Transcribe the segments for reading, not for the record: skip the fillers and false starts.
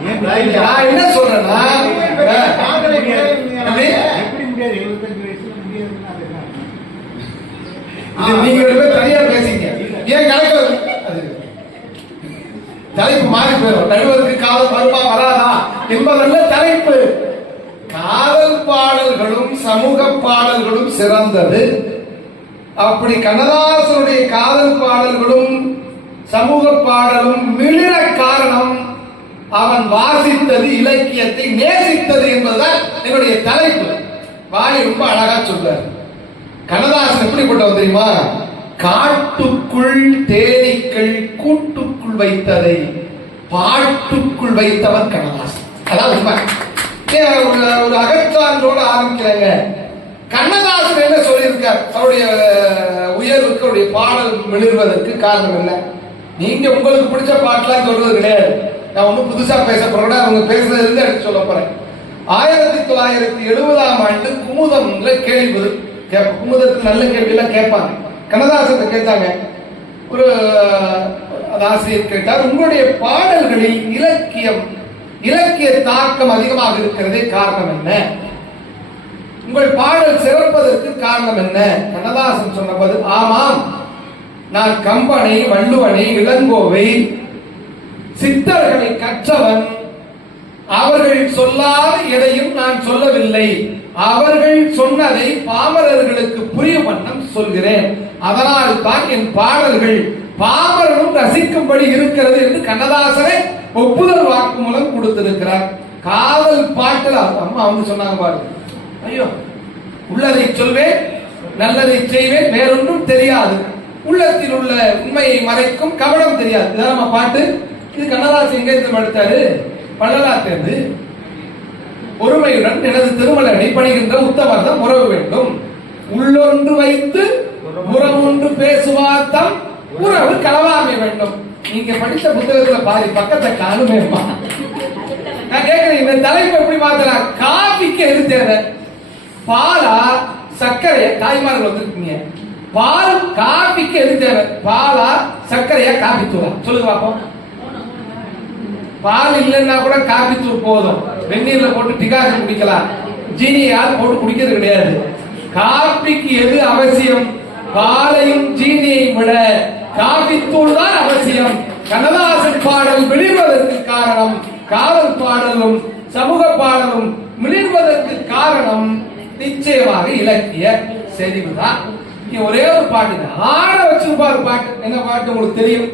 நான் என்ன சொல்றேன்னா நீங்க தனியா பேசிங்க. ஏன் கணக்கு தலைப்பு மாறி போயிடும். நடுவருக்கு காதல் வருமா வராதா என்பதல்ல தலைப்பு. காதல் பாடல்களும் சமூக பாடல்களும் சிறந்தது. அப்படி கண்ணதாசனுடைய காதல் பாடல்களும் சமூக பாடலும் மிளிர காரணம் அவன் வாசித்தது இலக்கியத்தை நேசித்தது என்பதுதான் என்னுடைய தலைப்பு. வாய் ரொம்ப அழகா சொல்றார். கண்ணதாசன் எப்படிப்பட்டவன் தெரியுமா? காட்டுக்குள் தேனீக்கள் கூட்டுக்குள் வைத்ததை பாட்டுக்குள் வைத்தவன் கண்ணதாசன். அதாவது ஒரு அகச்சான்றோடு ஆரம்பிக்கிறாங்க. கண்ணதாசன் என்ன சொல்லியிருக்கார்? அவருடைய உயர்வுக்கு அவருடைய பாடல் மிளிர்வதற்கு காரணம் என்ன? நீங்க உங்களுக்கு பிடிச்ச பாட்டுலாம் சொல்றது கிடையாது. நான் ஒன்னும் புதுசா பேச போறேன். அவங்க பேசுறது இருந்து எடுத்து சொல்ல போறேன். 1970ஆம் ஆண்டு குமுதம்ல கேள்வி குமுதத்துக்கு நல்ல கேள்வி எல்லாம் கேட்பாங்க. கண்ணதாசன் கேட்டாங்க. ஒரு ஆசிரியர் கேட்டார், உங்களுடைய பாடல்களில் இலக்கிய தாக்கம் அதிகமாக இருக்கிறதே காரணம் என்ன? உங்கள் பாடல் சிறப்பதற்கு காரணம் என்ன? கண்ணதாசன் சொன்னபோது, ஆமாம், நான் கம்பனை, வள்ளுவனை, இளங்கோவை, சித்தர்களை கற்றவன். அவர்கள் சொல்லாத எதையும் நான் சொல்லவில்லை. அவர்கள் சொன்னதை பாமரர்களுக்கு புரியும் வண்ணம் சொல்கிறேன். அதனால் தான் என் பாடல்கள் பாமரனும் ரசிக்கும்படி இருக்கிறது என்று கண்ணதாசனை ஒப்புதல் வாக்கு மூலம் கொடுத்திருக்கிறார். காதல் பாட்டுல அம்மா அவங்க சொன்னாங்க பாருங்க, ஐயோ உள்ளதை சொல்வேன், நல்லதை செய்வேன், வேறொன்றும் தெரியாது, உள்ளத்தில் உள்ள உண்மையை மறைக்கும் கவனம் தெரியாது. இதான் நம்ம பாட்டு. இது கண்ணதாசன் எங்க இருந்து எடுத்தாரு? பள்ளலாத்திலிருந்து. ஒருமையுடன் எனது திருமலனை பணிகின்ற உத்தமர்தம் உறவு வேண்டும். உள்ளொன்று வைத்து உறவு ஒன்று பேசுவார்த்தம் உறவு களவாமை வேண்டும். நீங்க படித்த புத்தகத்துல பாதி பக்கத்தை காணுமேமா. நான் கேட்கிறேன், இந்த தலைப்பு எப்படி மாத்தலாம்? காபிக்கு எது தேவை? பாலா சர்க்கரையா? தாய்மார்கள் வந்திருக்கீங்க. பால் காபிக்கு எது தேவை? பாலா சர்க்கரையா காபி தூளா? சொல்லுங்க பாப்போம். பால் இல்லைன்னா கூட காபி தூள் போதும். வெந்நீர்ல போட்டு டிகாசன் குடிக்கலாம். ஜீனியால் போட்டு குடிக்கிறது கிடையாது. காபிக்கு எது அவசியம்? பாலையும் ஜீனியையும் விட காபி தூள் தான் அவசியம். கண்ணதாசன் பாடல் மிளிர்வதற்கு காரணம் காதல் பாடலும் சமூக பாடலும் மிளிர்வதற்கு காரணம் நிச்சயமாக இலக்கிய செறிவுதான். ஒரே ஒரு பாட்டு ஆட வச்சிருப்பாரு. பாட்டு என்ன பாட்டு உங்களுக்கு தெரியும்?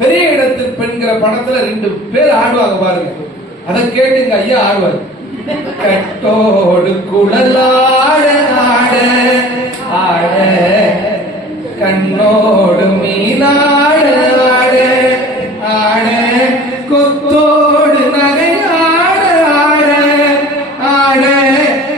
பெரிய இடத்தில் பெண்கிற படத்துல 2 பேர் ஆடுவாங்க பாருங்க. அதை கேட்டுங்க ஐயா ஆடுவார். கட்டோடு குழலாட ஆட ஆட, கண்ணோடு மீனாட ஆட ஆட, கொத்தோடு நகை ஆட ஆட ஆட,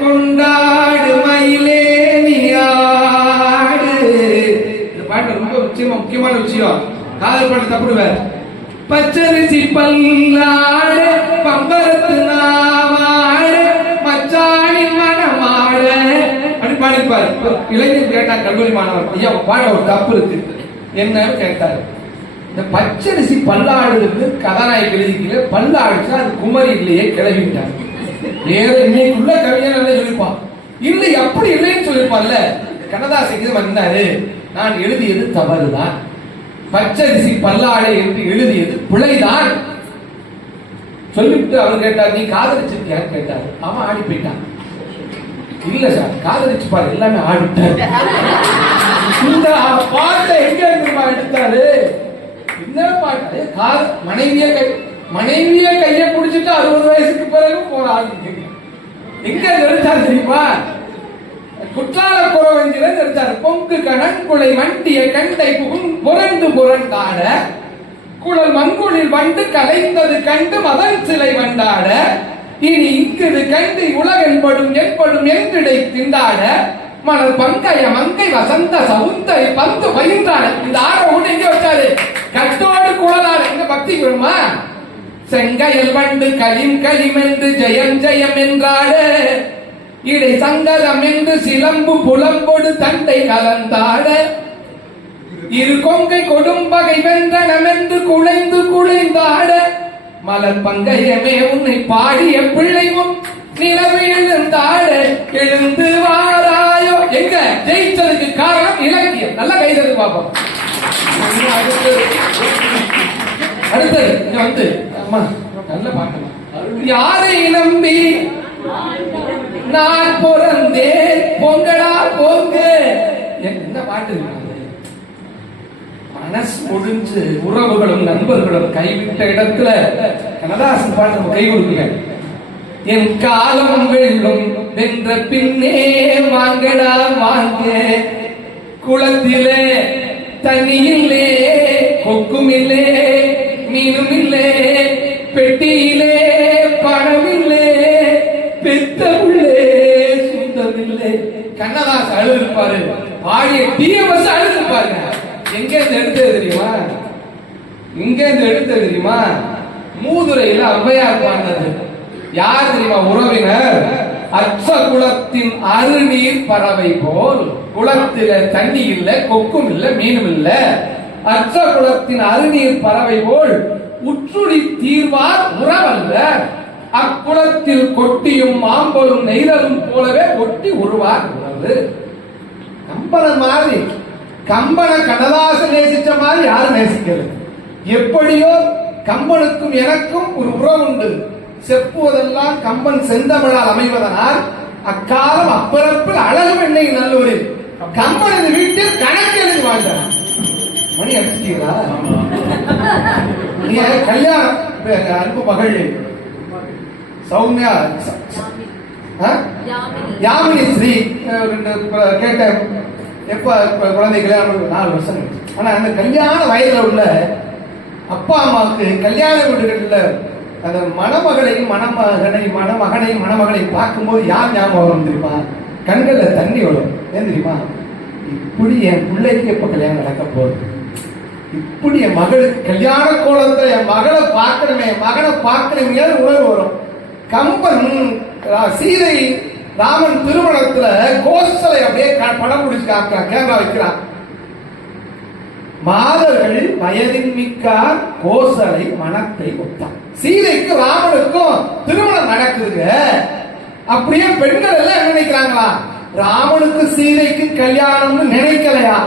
கொண்டாடு மயிலே நீ ஆடு. இந்த பாட்டு ரொம்ப முக்கியமான விஷயம். காதல் பாட்டு தப்புடுவார். பச்சரிசி பல்லாட பம்பரத்து நாவாட மச்சானின் மனமாட அப்படி பாடிப்பாரு. இளைஞர் கேட்டார், கல்லூரி மாணவர், ஐயா பாட ஒரு தப்பு இருக்கு என்னன்னு கேட்டாரு. இந்த பச்சரிசி பல்லாடுக்கு கதாநாயகி எழுதிக்கல, பல்லாடுச்சா அது குமரி இல்லையே கிளவிட்டார். வேற இன்னைக்குள்ள கவிஞர் சொல்லிருப்பான். இல்லை அப்படி இல்லைன்னு சொல்லிருப்பான்ல. கண்ணதாசன் வந்தாரு, நான் எழுதியது தவறுதான், பச்சரிசி பல்லாடை என்று எழுதியது பிழைதான் சொல்லிட்டு அவர் கேட்டார், நீ காதலிச்சிருக்கியான்னு கேட்டார். அவன் ஆடி போயிட்டான். இல்ல சார் காதலிச்சு பாரு, எல்லாமே ஆடிட்டாரு. இந்த பாட்டை எங்க இருந்து எடுத்தாரு? என்ன பாட்டு? மனைவிய கைய குடிச்சிட்டு 60 வயசுக்கு பிறகு போற ஆடு எங்க எடுத்தாரு தெரியுமா? குற்றால குறவஞ்சில எடுத்தாரு. பொங்கு கணக்குளை வண்டிய கண்டை புரண்டு புரண்டாட, குழல் மங்குளில் வண்டு கலைந்தது கண்டு மதன் சிலை வண்டாட, இனி இங்குது கண்டு உலகென்படும் என்படும் என்றிடை திண்டாட, மணல் பங்கைய மங்கை வசந்த சவுந்தரை பந்து பயின்றாட. இந்த ஆட ஒண்ணு எங்க வச்சாரு? கட்டோடு குழலாட. எங்க பக்தி வேணுமா? செங்கையல் வண்டு கலிம் கலிம் என்று ஜெயம் ஜெயம் என்றாட, இடை சங்கரம் என்று சிலம்பு புலம்பொடு தண்டை கலந்தாட, இரு கொங்கை கொடும்பகை வென்றனம் என்று குழைந்து குழைந்தாட, மலர் பங்கையமே உன்னை பாடிய பிள்ளையும் நிலவிழுந்தாட எழுந்து வாராயோ. எங்க ஜெயிச்சதுக்கு காரணம் இலக்கியம். நல்லா கைதது பாப்போம். அடுத்தது வந்து அம்மா நல்ல பாக்கலாம். யாரை நம்பி நான் பிறந்தேன் பொங்கடா பொங்க. என்ன பாட்டு மனசு முடிஞ்சு உறவுகளும் நண்பர்களும் கைவிட்ட இடத்துல கண்ணதாசன் பாட்டு நம்ம கை கொடுக்கல. என் காலம் வெல்லும் வென்ற பின்னே வாங்கடா வாங்க. குளத்திலே தண்ணியில்லே கொக்கும் இல்லே மீனும் இல்லே பெட்டியிலே பணம் இல்லே பெத்த உள்ளே சுந்தரம் இல்லே. கண்ணதாசன் அழுதுருப்பாரு. பாடிய டிஎம்எஸ் அழுதுருப்பாருங்க. எங்க இருந்து எடுத்தது தெரியுமா? இங்க இருந்து எடுத்தது தெரியுமா? மூதுரையில அம்மையார் பாடினது. யார் தெரியுமா உறவினர்? அச்ச குளத்தின் அருநீர் பறவை போல். குளத்தில தண்ணி இல்ல கொக்கும் இல்ல மீனும் இல்ல. அச்ச குளத்தின் அருநீர் பறவை போல் உற்றுடி தீர்வார் உறவல்ல. அக்குளத்தில் கொட்டியும் மாம்பழும் நெய்தலும் போலவே ஒட்டி உருவார் உறவு. கம்பன மாதிரி கம்பனை கண்ணதாசன் நேசிச்ச மாதிரி யாரும் நேசிக்கிறது. எப்படியோ கம்பனுக்கும் எனக்கும் ஒரு உறவு உண்டு. செப்புவதெல்லாம் கம்பன் செந்தமிழால் அமைவதனால் அக்காலம் அப்பிறப்பில் அழகு வெண்ணை நல்லூரில் கம்பனது வீட்டில் கணக்கு எழுதி வாழ்ந்தார். மணி அடிச்சிட்டீங்களா? நீங்க கல்யாணம் அன்பு மகள் சௌமியா யாமினி ஸ்ரீ கேட்ட எப்ப குழந்தை கல்யாணம் 4 வருஷம். ஆனா அந்த கல்யாண வயதுல உள்ள அப்பா அம்மாவுக்கு கல்யாண வீடுகள்ல அந்த மணமகளையும் மணமகளையும் பார்க்கும்போது யார் ஞாபகம் வரும் தெரியுமா? கண்கள்ல தண்ணி வரும். ஏன் தெரியுமா? இப்படி என் பிள்ளைக்கு எப்ப கல்யாணம் நடக்க போகுது, இப்படி என் மகளுக்கு கல்யாண கோலத்தை என் மகளை பார்க்கணுமே மகனை பார்க்கணுமே உணர்வு வரும். கம்பன் சீதை ராமன் திருமணத்துல கோசலை அப்படியே படம் பிடிச்சு காட்டுறான். கேமரா வைக்கிறான். மாதர்கள் வயதின் மிக்கார் கோசலை மனத்தை ஒத்தான். சீதைக்கு ராமனுக்கும் திருமணம் நடக்குதுங்க. அப்படியே பெண்கள் எல்லாம் என்ன நினைக்கிறாங்களா? ராமனுக்கு சீதைக்கு கல்யாணம்னு நினைக்கலையா?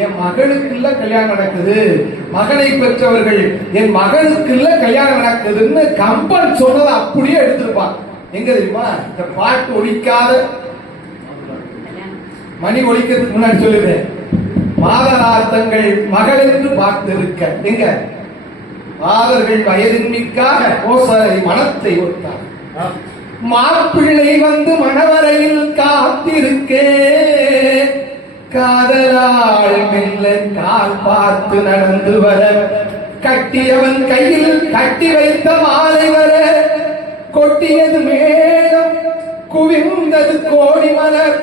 என் மகளுக்கு இல்ல கல்யாணம் நடக்குது, மகனை பெற்றவர்கள் என் மகனுக்கு இல்ல கல்யாணம் நடக்குதுன்னு கம்பன் சொன்னதை அப்படியே எடுத்திருப்பான். எங்க தெரியுமா? இந்த பாட்டு ஒழிக்காத மணி ஒழிக்கிறதுக்கு முன்னாடி சொல்லுவேன். மாதனார் தங்கள் மகள் என்று பார்த்திருக்க எங்க மாதர்கள் வயதின் மிக்காக கோசலை மனத்தை ஒத்தார். மாப்பிள்ளை வந்து மணவரையில் காத்திருக்கே காதலாள் மெல்ல கால் பார்த்து நடந்து வர கட்டியவன் கையில் கட்டி வைத்த மாலை வர கொட்டியது மேகம் குவிந்தது கோடி மலர்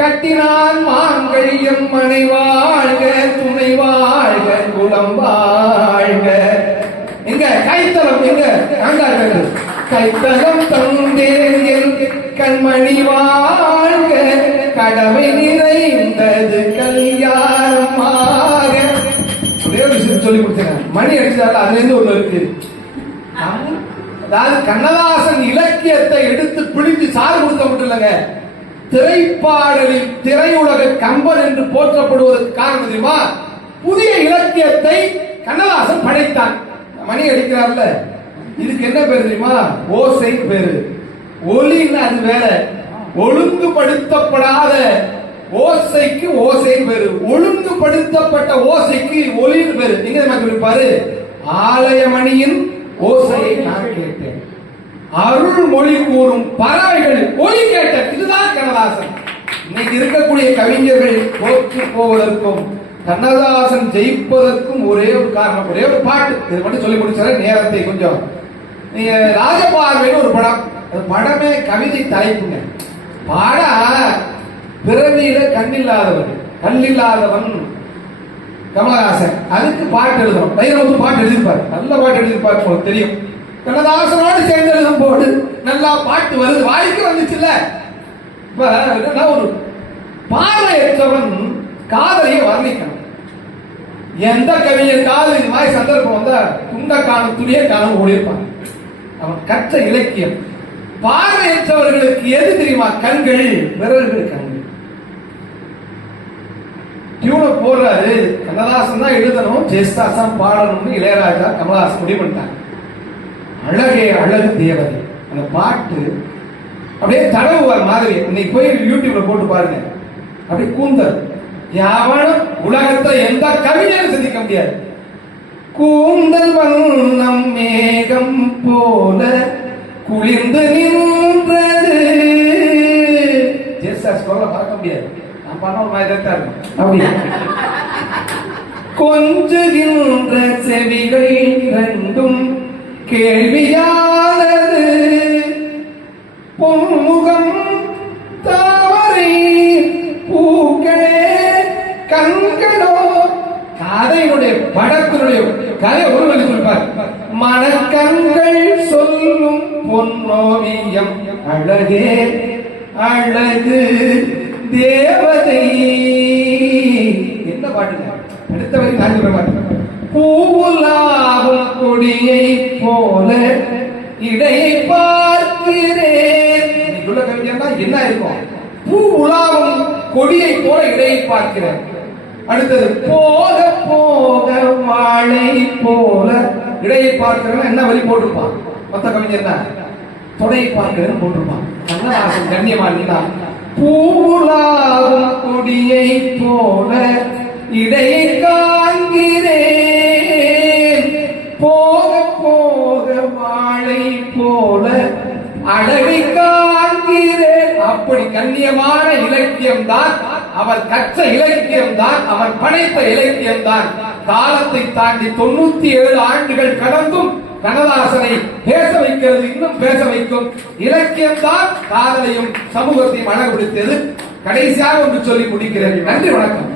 கட்டினான் மாங்கல்யம் மனை வாழ்க துணை வாழ்க குலம் வாழ்க. எங்க கைத்தலம் எங்க காங்கார்கள் கைத்தலம் தந்தேன் கண்மணி வாழ்க கடமை நிறைந்தது கல்யாணமாக. ஒரே விஷயம் சொல்லி கொடுத்தேன். மணி அடிச்சால அதுல இருந்து ஒண்ணு இருக்கு. அதாவது கண்ணதாசன் இலக்கியத்தை எடுத்து பிடித்து சாறு கொடுக்க மட்டும் இல்லைங்க, திரைப்பாடலில் திரையுலக கம்பன் என்று போற்றப்படுவதற்கு காரணம் தெரியுமா? புதிய இலக்கியத்தை கண்ணதாசன் படைத்தான். மணி அடிக்கிறார்ல, இதுக்கு என்ன பேரு தெரியுமா? ஓசை பேரு. ஒலின்னு அது வேற. ஒழுங்குபடுத்தப்படாத ஓசைக்கு ஓசை பேரு, ஒழுங்குபடுத்தப்பட்ட ஓசைக்கு ஒலின்னு பேரு. நீங்க இருப்பாரு ஆலயமணியின் ஓசையை நான் கேட்டேன், அருள் மொழி கூறும் பறவைகள் ஒலி கேட்டேன். இதுதான் கண்ணதாசன். இன்னைக்கு இருக்கக்கூடிய கவிஞர்கள் தோற்று போவதற்கும் கண்ணதாசன் ஜெயிப்பதற்கும் ஒரே ஒரு காரணம், ஒரே ஒரு பாட்டு. இது மட்டும் சொல்லி முடிச்சாரு நேரத்தை கொஞ்சம். நீங்க ராஜபார்வைன்னு ஒரு படம், அது படமே கவிதை தலைப்புங்க. பாட பிறவியில கண்ணில்லாதவன் கமலஹாசன், அதுக்கு பாட்டு எழுதுறோம். வைரமுத்து பாட்டு எழுதியிருப்பார், நல்ல பாட்டு எழுதியிருப்பார், உங்களுக்கு தெரியும். கண்ணதாசனோடு சேர்ந்து எழுதும் போது நல்லா பாட்டு வருது, வாய்க்கு வந்துச்சுல்ல. இப்ப ஒரு பார்வையற்றவன் காதலியை வர்ணிக்கணும். எந்த கவிஞர் காதல் இந்த மாதிரி சந்தர்ப்பம் வந்தா துண்ட காணும் துணியை காணும் ஓடியிருப்பான். அவன் கற்ற இலக்கியம். பார்வையற்றவர்களுக்கு எது தெரியுமா? கண்கள், விரல்கள் கண்கள். டியூன போடுறாரு, கண்ணதாசன் தான் எழுதணும், ஜெயஸ்தாஸ் தான் பாடணும்னு இளையராஜா கமலஹாசன் முடிவு பண்ணிட்டாங்க. அழகே அழகு தேவதை அந்த பாட்டு அப்படியே தடவுவார் மாதிரி. இன்னைக்கு போய் யூடியூப்ல போட்டு பாருங்க, அப்படியே கூந்தல். யாவனும் உலகத்தை எந்த கவிஞரும் சிந்திக்க முடியாது. கூந்தல் வண்ணம் மேகம் போல குளிர்ந்து நின்றது. ஜெயஸ்தாஸ் போல பார்க்க முடியாது, நான் பண்ண ஒரு மாதிரி தான் இருக்கும். அப்படி கொஞ்சுகின்ற செவிகள் இரண்டும் கேள்வியானது. பொன்முகம் தாமரை பூக்களே கண்களோ. கதையினுடைய படத்தினுடைய கதை ஒருவரை சொல்வார். மனக்கண்கள் சொல்லும் பொன்னோவியம் அழகே அழகு தேவதை. என்ன பாட்டுங்க? அடுத்த வரை நான் சொல்ற பாட்டு. பூவுலாவும் கொடியை போல இடையை பார்க்கிறேன். இன்னைக்குள்ள கவிஞர்னா என்ன இருக்கும்? பூ உலாவும் கொடியை போல இடையை பார்க்கிறேன். அடுத்தது போக போக வாழை போல இடையை பார்க்கிறேன். என்ன வழி போட்டிருப்பான்? மொத்த கவிஞர் தான் தொடையை பார்க்கிறேன் போட்டிருப்பான். கண்ணதாசன் கண்ணியமானா பூவுலாவும் கொடியை போல இடையை காண்கிறேன். போக போக வாழை போல அழகை காண்கிறேன். அப்படி கண்ணியமான இலக்கியம் தான் அவர் கற்ற இலக்கியம் தான், அவர் படைத்த இலக்கியம் தான். காலத்தை தாண்டி 97 ஆண்டுகள் கடந்தும் கண்ணதாசனை பேச வைக்கிறது, இன்னும் பேச வைக்கும். இலக்கியம் தான் காதலையும் சமூகத்தையும் அழகுபடுத்தியது. கடைசியாக ஒன்று சொல்லி முடிக்கிறேன். நன்றி, வணக்கம்.